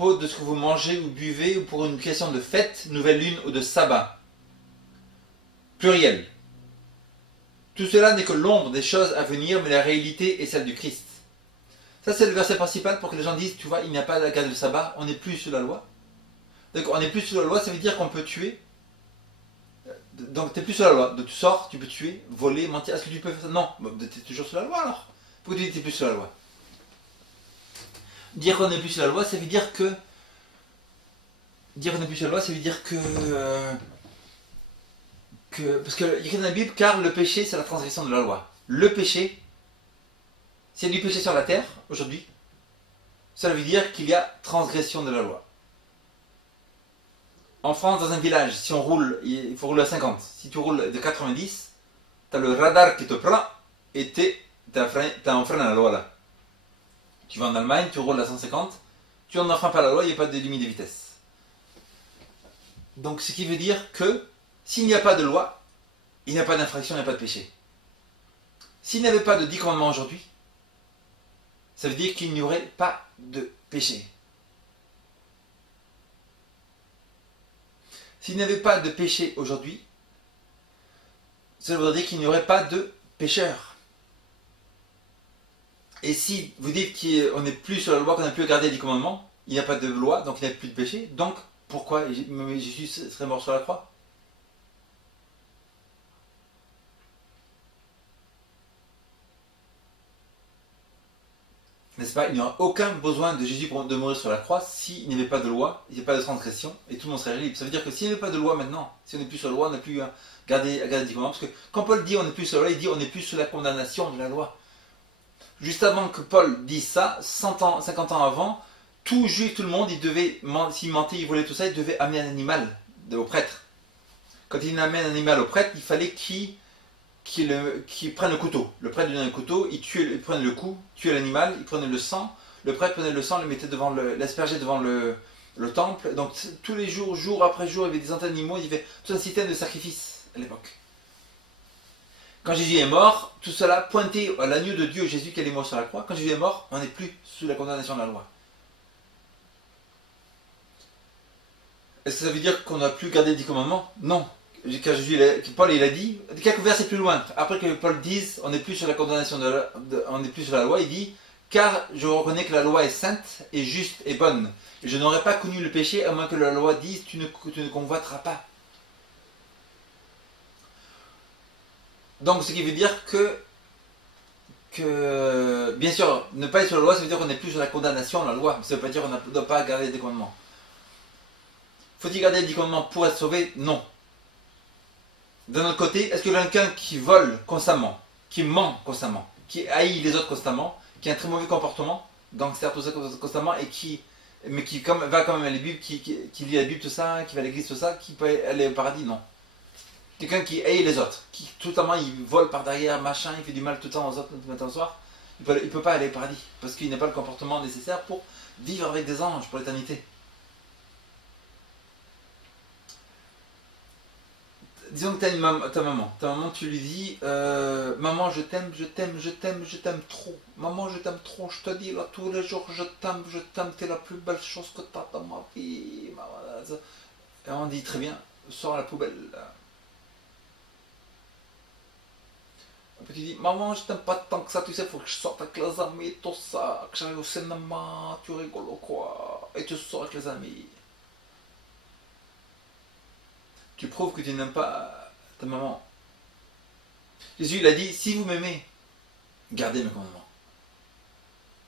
propos de ce que vous mangez ou buvez ou pour une question de fête, nouvelle lune ou de sabbat. Pluriel. Tout cela n'est que l'ombre des choses à venir, mais la réalité est celle du Christ. Ça, c'est le verset principal pour que les gens disent, tu vois, il n'y a pas la garde du sabbat, on n'est plus sous la loi. Donc, on n'est plus sous la loi, ça veut dire qu'on peut tuer. Donc, tu n'es plus sous la loi. Donc, tu sors, tu peux tuer, voler, mentir. Est-ce que tu peux faire ça? Non. Tu es toujours sous la loi alors. Pourquoi tu dis que tu n'es plus sous la loi? Dire qu'on n'est plus sous la loi, ça veut dire que. Dire qu'on n'est plus sous la loi, ça veut dire que. Parce qu'il y a écrit dans la Bible, car le péché, c'est la transgression de la loi. Le péché, s'il y a du péché sur la terre, aujourd'hui, ça veut dire qu'il y a transgression de la loi. En France, dans un village, si on roule, il faut rouler à 50. Si tu roules de 90, tu as le radar qui te prend et tu as enfreint la loi là. Tu vas en Allemagne, tu roules à 150, tu n'enfreins pas la loi, il n'y a pas de limite de vitesse. Donc ce qui veut dire que s'il n'y a pas de loi, il n'y a pas d'infraction, il n'y a pas de péché. S'il n'y avait pas de 10 commandements aujourd'hui, ça veut dire qu'il n'y aurait pas de péché. S'il n'y avait pas de péché aujourd'hui, ça voudrait dire qu'il n'y aurait pas de pécheurs. Et si vous dites qu'on n'est plus sur la loi, qu'on n'a plus à garder les 10 commandements, il n'y a pas de loi, donc il n'y a plus de péché, donc pourquoi Jésus serait mort sur la croix? N'est-ce pas? Il n'y aura aucun besoin de Jésus de mourir sur la croix s'il n'y avait pas de loi, il n'y avait pas de transgression, et tout le monde serait libre. Ça veut dire que s'il n'y avait pas de loi maintenant, si on n'est plus sur la loi, on n'a plus à garder les 10 commandements, parce que quand Paul dit on n'est plus sur la loi, il dit on n'est plus sous la condamnation de la loi. Juste avant que Paul dise ça, 100 ans, 50 ans avant, tout juif, tout le monde, s'il mentait, il volait tout ça, il devait amener un animal au prêtre. Quand il amène un animal au prêtre, il fallait qu'il prenne le couteau. Le prêtre lui donnait un couteau, il prenait le coup, tuait l'animal, il prenait le sang, le prêtre prenait le sang, le mettait l'aspergeait devant le temple. Donc tous les jours, jour après jour, il y avait des antennes d'animaux, il y avait tout un système de sacrifice à l'époque. Quand Jésus est mort, tout cela pointait à l'agneau de Dieu, Jésus qui allait mourir sur la croix. Quand Jésus est mort, on n'est plus sous la condamnation de la loi. Est-ce que ça veut dire qu'on n'a plus gardé les 10 commandements? Non. Quand Paul il a dit, quelques versets plus loin, après que Paul dise on n'est plus sur la condamnation on n'est plus sur la loi, il dit car je reconnais que la loi est sainte et juste et bonne. Et je n'aurais pas connu le péché à moins que la loi dise tu ne convoiteras pas. Donc ce qui veut dire que bien sûr, ne pas être sur la loi, ça veut dire qu'on n'est plus sur la condamnation de la loi. Ça ne veut pas dire qu'on ne doit pas garder les 10 commandements. Faut-il garder les 10 commandements pour être sauvé? Non. D'un autre côté, est-ce que quelqu'un qui vole constamment, qui ment constamment, qui haït les autres constamment, qui a un très mauvais comportement, gangster, tout ça constamment, mais qui va quand même à la Bible, qui lit la Bible, tout ça, qui va à l'église, tout ça, qui peut aller au paradis? Non. Quelqu'un qui haït les autres, qui tout le temps il vole par derrière, machin, il fait du mal tout le temps aux autres, du matin au soir, il peut pas aller au paradis, parce qu'il n'a pas le comportement nécessaire pour vivre avec des anges pour l'éternité. Disons que tu as ta maman tu lui dis maman je t'aime, je t'aime, je t'aime, je t'aime trop, maman je t'aime trop, je te dis là tous les jours je t'aime, t'es la plus belle chose que tu as dans ma vie, maman. Et on dit très bien, sors la poubelle. Puis tu dis maman je t'aime pas tant que ça, tu sais, faut que je sorte avec les amis, tout ça, que j'aille au cinéma, tu rigoles quoi, et tu sors avec les amis. Tu prouves que tu n'aimes pas ta maman. Jésus il a dit, si vous m'aimez, gardez mes commandements.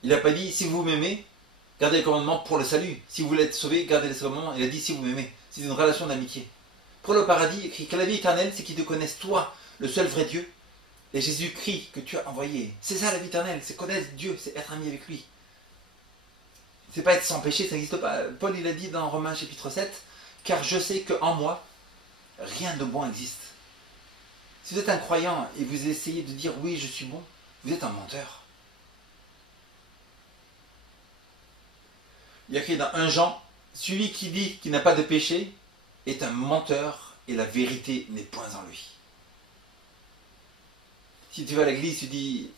Il n'a pas dit, si vous m'aimez, gardez les commandements pour le salut. Si vous voulez être sauvé, gardez les commandements. Il a dit, si vous m'aimez. C'est une relation d'amitié. Pour le paradis, écrit que la vie éternelle, c'est qu'ils te connaissent toi, le seul vrai Dieu, et Jésus-Christ que tu as envoyé. C'est ça la vie éternelle, c'est connaître Dieu, c'est être ami avec lui. C'est pas être sans péché, ça n'existe pas. Paul il a dit dans Romains chapitre 7, car je sais qu'en moi, rien de bon existe. Si vous êtes un croyant et vous essayez de dire oui je suis bon, vous êtes un menteur. Il y a écrit dans 1 Jean, celui qui dit qu'il n'a pas de péché est un menteur et la vérité n'est point en lui. Si tu vas à l'église, tu dis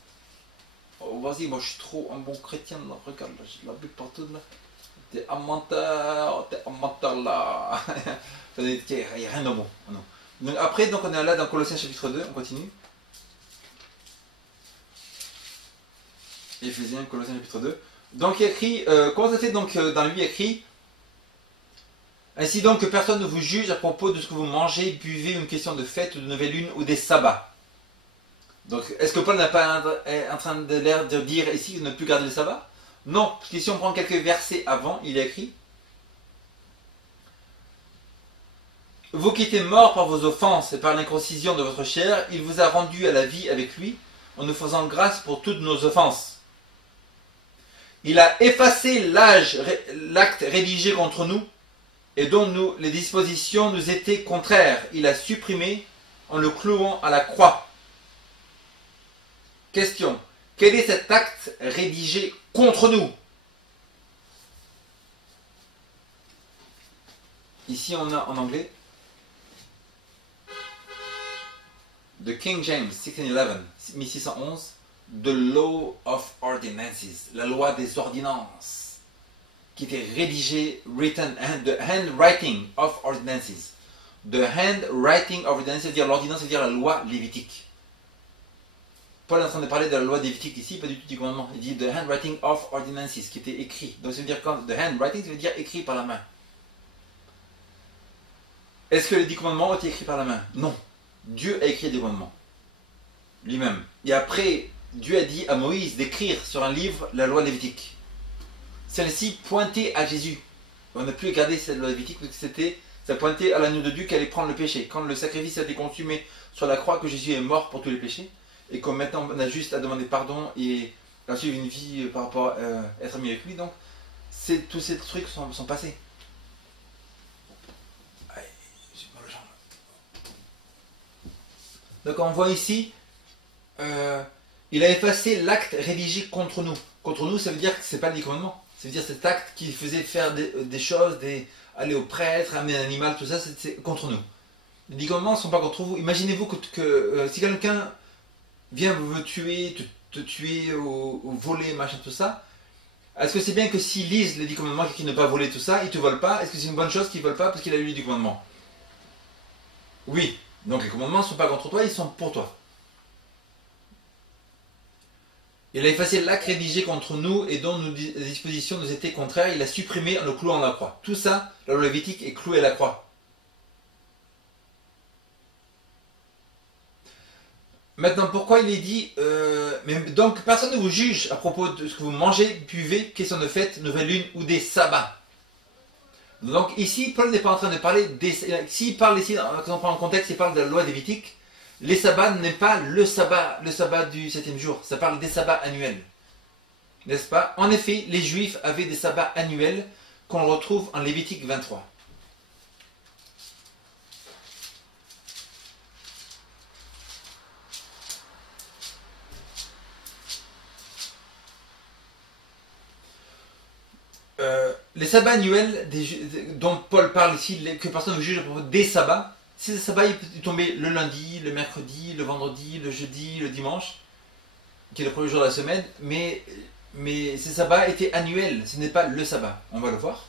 oh, vas-y, moi je suis trop un bon chrétien, là, regarde, là, j'ai de la Bible partout là. t'es un menteur là. Il n'y a rien de bon. Non. Donc après, donc on est là dans Colossiens chapitre 2, on continue. Éphésiens, Colossiens chapitre 2. Donc il y a écrit, comment ça fait donc dans lui écrit ainsi donc que personne ne vous juge à propos de ce que vous mangez, buvez, une question de fête, de nouvelle lune ou des sabbats. Donc est-ce que Paul n'a pas en train de l'air de dire ici de ne plus garder le sabbat? Non, parce que si on prend quelques versets avant, il est écrit vous qui étiez morts par vos offenses et par l'inconcision de votre chair, il vous a rendu à la vie avec lui, en nous faisant grâce pour toutes nos offenses. Il a effacé l'acte rédigé contre nous, et dont les dispositions nous étaient contraires. Il a supprimé en le clouant à la croix. Question. Quel est cet acte rédigé contre nous? Ici on a en anglais The King James 1611, The Law of Ordinances, la loi des ordonnances, qui était rédigée, written, the handwriting of ordinances. The handwriting of ordinances, c'est-à-dire l'ordonnance, c'est-à-dire la loi lévitique. Paul est en train de parler de la loi lévitique ici, pas du tout du commandement. Il dit the handwriting of ordinances, qui était écrit. Donc ça veut dire quand the handwriting, ça veut dire écrit par la main. Est-ce que les 10 commandements ont été écrits par la main? Non. Dieu a écrit des commandements. Lui-même. Et après, Dieu a dit à Moïse d'écrire sur un livre la loi lévitique. Celle-ci pointait à Jésus. On n'a plus regardé cette loi lévitique parce que ça pointait à l'agneau de Dieu qui allait prendre le péché. Quand le sacrifice a été consumé sur la croix, que Jésus est mort pour tous les péchés, et comme maintenant on a juste à demander pardon et à suivre une vie par rapport à être mis avec lui, donc tous ces trucs sont passés. Donc on voit ici, il a effacé l'acte rédigé contre nous. Contre nous, ça veut dire que ce n'est pas le 10 commandements. Ça veut dire cet acte qui faisait faire des choses, aller au prêtre, amener un animal, tout ça, c'est contre nous. Les 10 commandements ne sont pas contre vous. Imaginez-vous que si quelqu'un vient vous tuer, te tuer ou voler, machin, tout ça, est-ce que c'est bien que s'il lise les 10 commandements, qu'il ne pas voler tout ça, il ne te vole pas? Est-ce que c'est une bonne chose qu'il ne vole pas parce qu'il a lu les 10 commandements? Oui. Donc les commandements ne sont pas contre toi, ils sont pour toi. Il a effacé l'acte rédigé contre nous et dont les dispositions nous étaient contraires, il a supprimé en le clouant à la croix. Tout ça, la loi lévitique est clouée à la croix. Maintenant, pourquoi il est dit mais donc personne ne vous juge à propos de ce que vous mangez, buvez, question de fête, nouvelle lune ou des sabbats. Donc ici, Paul n'est pas en train de parler s'il parle ici, quand on prend en contexte, il parle de la loi lévitique. Les sabbats n'est pas le sabbat du 7e jour, ça parle des sabbats annuels. N'est-ce pas? En effet, les Juifs avaient des sabbats annuels qu'on retrouve en Lévitique 23. Les sabbats annuels dont Paul parle ici, que personne ne juge à propos des sabbats, ces sabbats ils tombaient le lundi, le mercredi, le vendredi, le jeudi, le dimanche, qui est le premier jour de la semaine, mais ces sabbats étaient annuels, ce n'est pas le sabbat, on va le voir.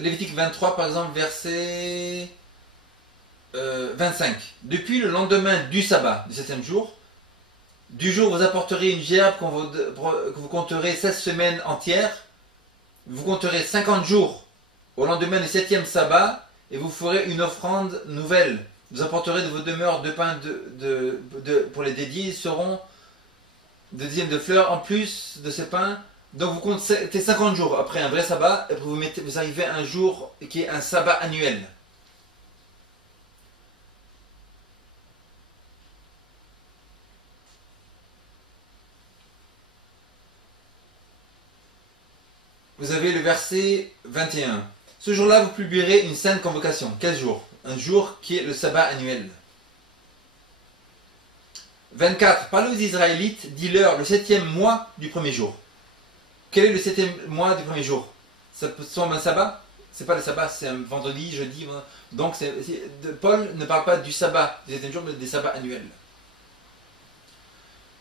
Lévitique 23 par exemple, verset 25. Depuis le lendemain du sabbat, du 7e jour, du jour où vous apporterez une gerbe que vous compterez 16 semaines entières, vous compterez 50 jours au lendemain du 7e sabbat, et vous ferez une offrande nouvelle. Vous apporterez de vos demeures 2 pains pour les dédiés, ils seront de dixièmes de fleurs en plus de ces pains. Donc vous comptez 50 jours après un vrai sabbat, et vous arrivez à un jour qui est un sabbat annuel. Vous avez le verset 21. Ce jour-là, vous publierez une sainte convocation. Quel jour? Un jour qui est le sabbat annuel. 24. Parlez aux Israélites, dis-leur le 7e mois du premier jour. Quel est le 7e mois du premier jour? Ça peut être un sabbat? C'est pas le sabbat, c'est un vendredi, jeudi. Donc Paul ne parle pas du sabbat du 7e jour, mais des sabbats annuels.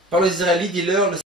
Parle aux Israélites, dis-leur,